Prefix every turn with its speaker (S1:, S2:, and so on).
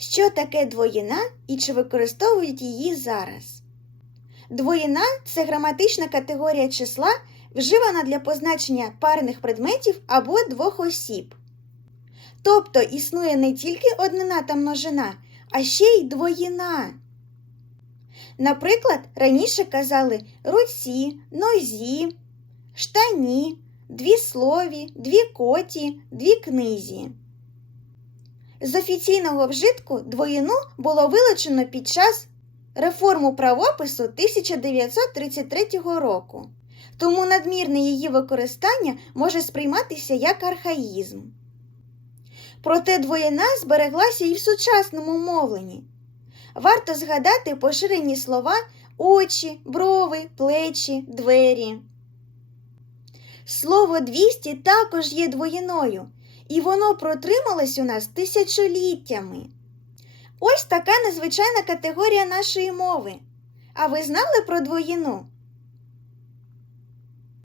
S1: Що таке двоїна і чи використовують її зараз? Двоїна це граматична категорія числа, вживана для позначення парних предметів або двох осіб. Тобто існує не тільки однина та множина, а ще й двоїна. Наприклад, раніше казали руці, нозі, штані, дві слові, дві коті, дві книзі. З офіційного вжитку двоїну було вилучено під час реформу правопису 1933 року, тому надмірне її використання може сприйматися як архаїзм. Проте двоїна збереглася і в сучасному мовленні. Варто згадати поширені слова очі, брови, плечі, двері. Слово 200 також є двоїною, і воно протрималось у нас тисячоліттями. Ось така незвичайна категорія нашої мови. А ви знали про двоїну?